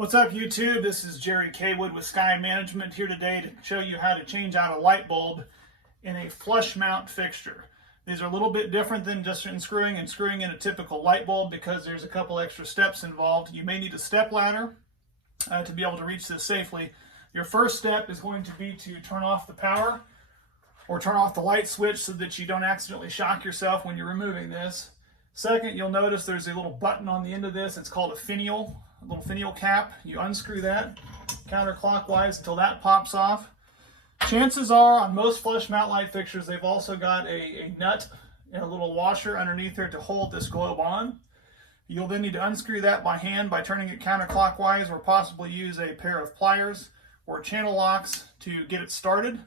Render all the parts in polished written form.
What's up YouTube? This is Jerry Kaywood with Sky Management here today to show you how to change out a light bulb in a flush mount fixture. These are a little bit different than just unscrewing and screwing in a typical light bulb because there's a couple extra steps involved. You may need a step ladder to be able to reach this safely. Your first step is going to be to turn off the power or turn off the light switch so that you don't accidentally shock yourself when you're removing this. Second, you'll notice there's a little button on the end of this. It's called a little finial cap. You unscrew that counterclockwise until that pops off. Chances are on most flush mount light fixtures they've also got a nut and a little washer underneath there to hold this globe on. You'll then need to unscrew that by hand by turning it counterclockwise or possibly use a pair of pliers or channel locks to get it started.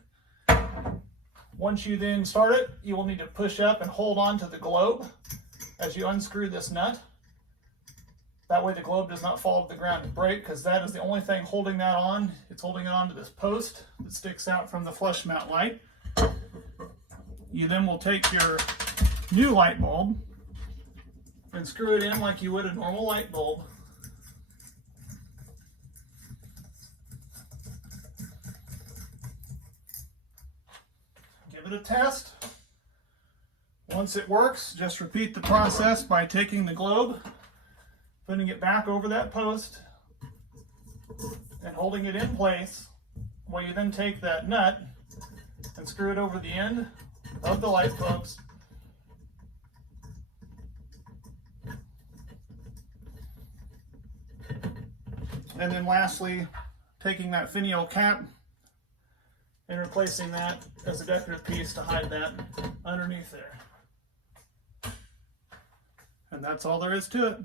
Once you then start it, you will need to push up and hold on to the globe as you unscrew this nut. That way the globe does not fall to the ground and break, because that is the only thing holding that on. It's holding it onto this post that sticks out from the flush mount light. You then will take your new light bulb and screw it in like you would a normal light bulb. Give it a test. Once it works, just repeat the process by taking the globe, putting it back over that post, and holding it in place, while you then take that nut and screw it over the end of the light post. And then lastly, taking that finial cap and replacing that as a decorative piece to hide that underneath there. And that's all there is to it.